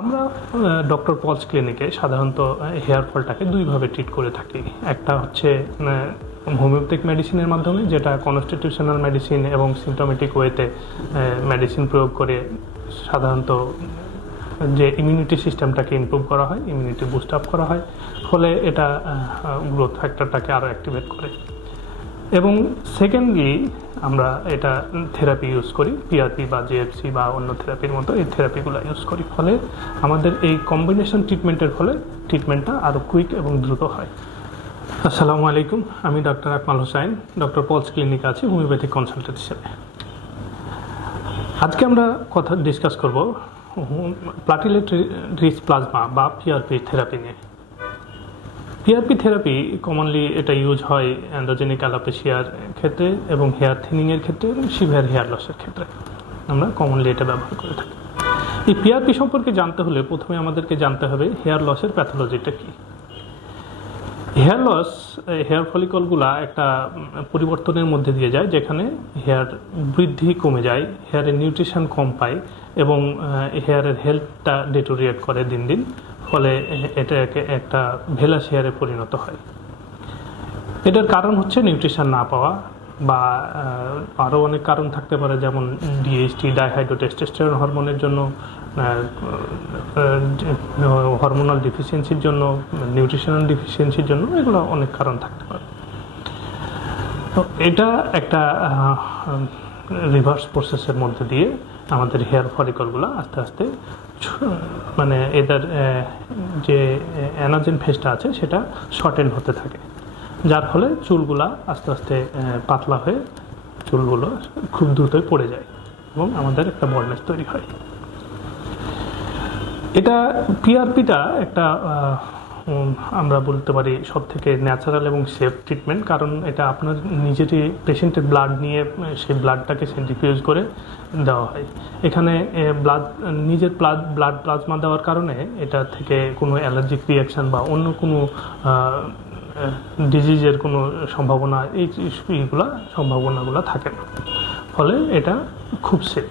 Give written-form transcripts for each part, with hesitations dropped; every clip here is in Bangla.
আমরা ডক্টর পলস ক্লিনিকে সাধারণত হেয়ার ফলটাকে দুইভাবে ট্রিট করে থাকি। একটা হচ্ছে হোমিওপ্যাথিক মেডিসিনের মাধ্যমে, যেটা কনস্টিটিউশনাল মেডিসিন এবং সিমটোমেটিক ওয়েতে মেডিসিন প্রয়োগ করে সাধারণত যে ইমিউনিটি সিস্টেমটাকে ইমপ্রুভ করা হয়, ইমিউনিটি বুস্ট আপ করা হয়, ফলে এটা গ্রোথ ফ্যাক্টরটাকে আরও অ্যাক্টিভেট করে। এবং সেকেন্ডলি আমরা এটা থেরাপি ইউজ করি, পিআরপি বা জেএফসি বা অন্য থেরাপির মতো এই থেরাপিগুলো ইউজ করি, ফলে আমাদের এই কম্বিনেশন ট্রিটমেন্টের ফলে ট্রিটমেন্টটা আরও কুইক এবং দ্রুত হয়। আসসালামু আলাইকুম, আমি ডক্টর আকমাল হোসাইন, ডক্টর পলস ক্লিনিকে আছি হোমিওপ্যাথিক কনসালটেন্ট হিসেবে। আজকে আমরা কথা ডিসকাস করব প্লাটিলেট রিচ প্লাজমা বা পিআরপি থেরাপি নিয়ে। পিআরপি থেরাপি কমনলি এটা ইউজ হয় অ্যান্ড্রোজেনিক অ্যালোপেশিয়ার ক্ষেত্রে এবং হেয়ার থিনিংয়ের ক্ষেত্রে এবং সিভিয়ার হেয়ার লসের ক্ষেত্রে আমরা কমনলি এটা ব্যবহার করে থাকি। এই পিআরপি সম্পর্কে জানতে হলে প্রথমে আমাদেরকে জানতে হবে হেয়ার লসের প্যাথোলজিটা কী। হেয়ার লস, হেয়ার ফলিকলগুলা একটা পরিবর্তনের মধ্যে দিয়ে যায়, যেখানে হেয়ার বৃদ্ধি কমে যায়, হেয়ারের নিউট্রিশন কম পায় এবং হেয়ারের হেলথটা ডিটোরিয়েট করে দিন দিন, ফলে এটাকে একটা ভেলাস হেয়ারে পরিণত হয়। এটার কারণ হচ্ছে নিউট্রিশন না পাওয়া বা আরও অনেক কারণ থাকতে পারে, যেমন ডিএইচটি, ডাইহাইড্রোটেস্টোস্টেরন হরমোনের জন্য, হরমোনাল ডিফিসিয়েন্সির জন্য, নিউট্রিশনাল ডিফিসিয়েন্সির জন্য, এগুলো অনেক কারণ থাকতে পারে। তো এটা একটা রিভার্স প্রসেসের মধ্যে দিয়ে আমাদের হেয়ার ফলিকলগুলো আস্তে আস্তে মানে এদের যে অ্যানাজেন ফেজটা আছে সেটা শর্টেন হতে থাকে, যার ফলে চুলগুলা আস্তে আস্তে পাতলা হয়ে চুলগুলো খুব দ্রুতই পড়ে যায় এবং আমাদের একটা বল্ডনেস তৈরি হয়। এটা পিআরপিটা একটা আমরা বলতে পারি সব থেকে ন্যাচারাল এবং সেফ ট্রিটমেন্ট, কারণ এটা আপনার নিজেরই পেশেন্টের ব্লাড নিয়ে সেই ব্লাডটাকে সেন্ট্রিফিউজ করে দেওয়া হয়। এখানে নিজের ব্লাড প্লাজমা দেওয়ার কারণে এটা থেকে কোনো অ্যালার্জিক রিয়াকশান বা অন্য কোনো ডিজিজের কোনো সম্ভাবনা, সম্ভাবনাগুলো থাকে না, ফলে এটা খুব সেফ।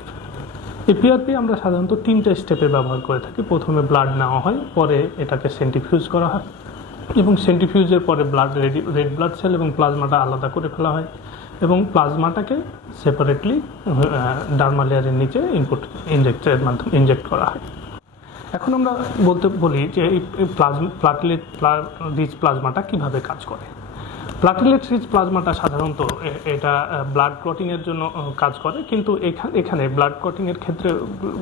এই পিআরপি আমরা সাধারণত 3টে স্টেপে ব্যবহার করে থাকি। প্রথমে ব্লাড নেওয়া হয়, পরে এটাকে সেন্ট্রিফিউজ করা হয় এবং সেন্ট্রিফিউজের পরে রেড ব্লাড সেল এবং প্লাজমাটা আলাদা করে ফেলা হয় এবং প্লাজমাটাকে সেপারেটলি ডার্মা লেয়ারের নিচে ইনজেক্টের মাধ্যমে ইনজেক্ট করা হয়। এখন আমরা বলি যে এই প্লাটিলেট রিচ প্লাজমাটা কীভাবে কাজ করে। প্লাটিলেট রিচ প্লাজমাটা সাধারণত এটা ব্লাড ক্লটিংয়ের জন্য কাজ করে, কিন্তু এখানে ব্লাড ক্লটিংয়ের ক্ষেত্রে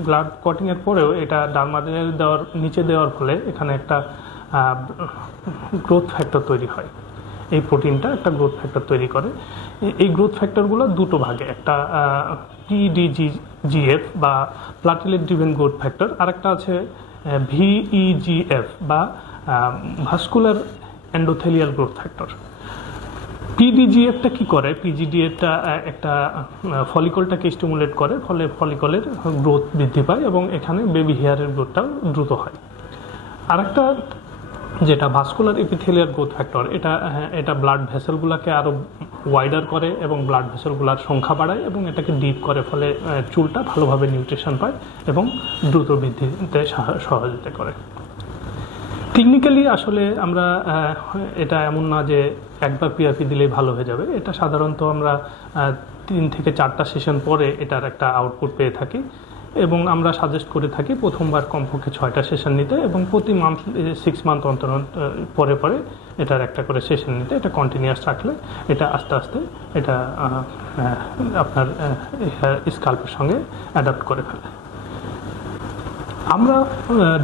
ব্লাড ক্লটিংয়ের পরেও এটা ডার্মা লেয়ার নিচে দেওয়ার ফলে এখানে একটা গ্রোথ ফ্যাক্টর তৈরি হয়। এই প্রোটিনটা একটা গ্রোথ ফ্যাক্টর তৈরি করে। এই গ্রোথ ফ্যাক্টরগুলো দুটো ভাগে, একটা পিডিজিএফ বা প্লাটিলেট ড্রিভেন গ্রোথ ফ্যাক্টর, আরেকটা আছে ভিইজিএফ বা ভাস্কুলার এন্ডোথেলিয়াল গ্রোথ ফ্যাক্টর। পিডিজিএফটা কি করে? পিজিডিএফটা একটা ফলিকলটাকে স্টিমুলেট করে, ফলে ফলিকলের গ্রোথ বৃদ্ধি পায় এবং এখানে বেবি হেয়ারের গ্রোথটাও দ্রুত হয়। আরেকটা যেটা ভাস্কুলার এপিথেলিয়াল গ্রোথ ফ্যাক্টর, এটা ব্লাড ভেসেলগুলোকে আরও ওয়াইডার করে এবং ব্লাড ভেসেলগুলোর সংখ্যা বাড়ায় এবং এটাকে ডিপ করে, ফলে চুলটা ভালোভাবে নিউট্রিশন পায় এবং দ্রুত বৃদ্ধিতে সহযোগিতা করে। টেকনিক্যালি আসলে আমরা এটা এমন না যে একবার পিআরপি দিলেই ভালো হয়ে যাবে। এটা সাধারণত আমরা 3 থেকে 4টা সেশন পরে এটার একটা আউটপুট পেয়ে থাকি এবং আমরা সাজেস্ট করে থাকি প্রথমবার কমপক্ষে 6টা সেশন নিতে এবং প্রতি মান্থ 6 মান্থ অন্তর পরে পরে এটার একটা করে সেশন নিতে। এটা কন্টিনিউয়াস রাখলে এটা আস্তে আস্তে এটা আপনার স্কাল্পের সঙ্গে অ্যাডাপ্ট করে ফেলে। আমরা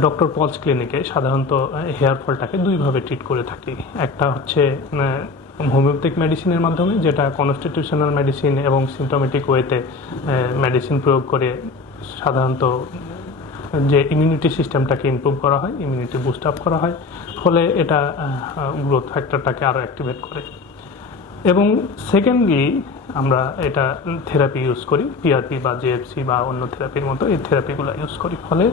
ডক্টর পলস ক্লিনিকে সাধারণত হেয়ার ফলটাকে দুইভাবে ট্রিট করে থাকি। একটা হচ্ছে হোমিওপ্যাথিক মেডিসিনের মাধ্যমে, যেটা কনস্টিটিউশনাল মেডিসিন এবং সিমটোমেটিক ওয়েতে মেডিসিন প্রয়োগ করে সাধারণত যে ইমিউনিটি সিস্টেমটাকে ইমপ্রুভ করা হয়, ইমিউনিটি বুস্ট আপ করা হয়, ফলে এটা গ্রোথ ফ্যাক্টরটাকে আরও অ্যাক্টিভেট করে। এবং সেকেন্ডলি আমরা এটা থেরাপি ইউজ করি, পিআরপি বা জেএফসি বা অন্য থেরাপির মতো এই থেরাপিগুলো ইউজ করি, ফলে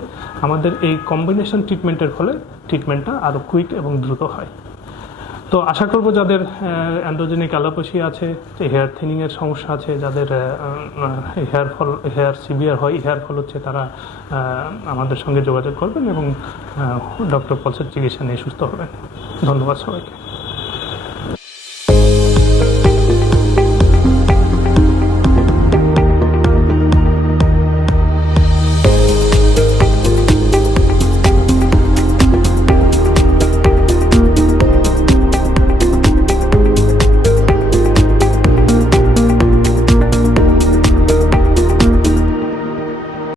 আমাদের এই কম্বিনেশন ট্রিটমেন্টের ফলে ট্রিটমেন্টটা আরও কুইক এবং দ্রুত হয়। তো তো আশা করব যাদের অ্যান্ড্রোজেনিক অ্যালোপেশিয়া আছে, যে হেয়ার থিনিং এর সমস্যা আছে, যাদের হেয়ার সিভিয়ার হয়, হেয়ার ফল হচ্ছে, তারা আমাদের সঙ্গে যোগাযোগ করবেন এবং ডক্টর পলসের চিকিৎসা নিয়ে সুস্থ হবেন। ধন্যবাদ সবাইকে।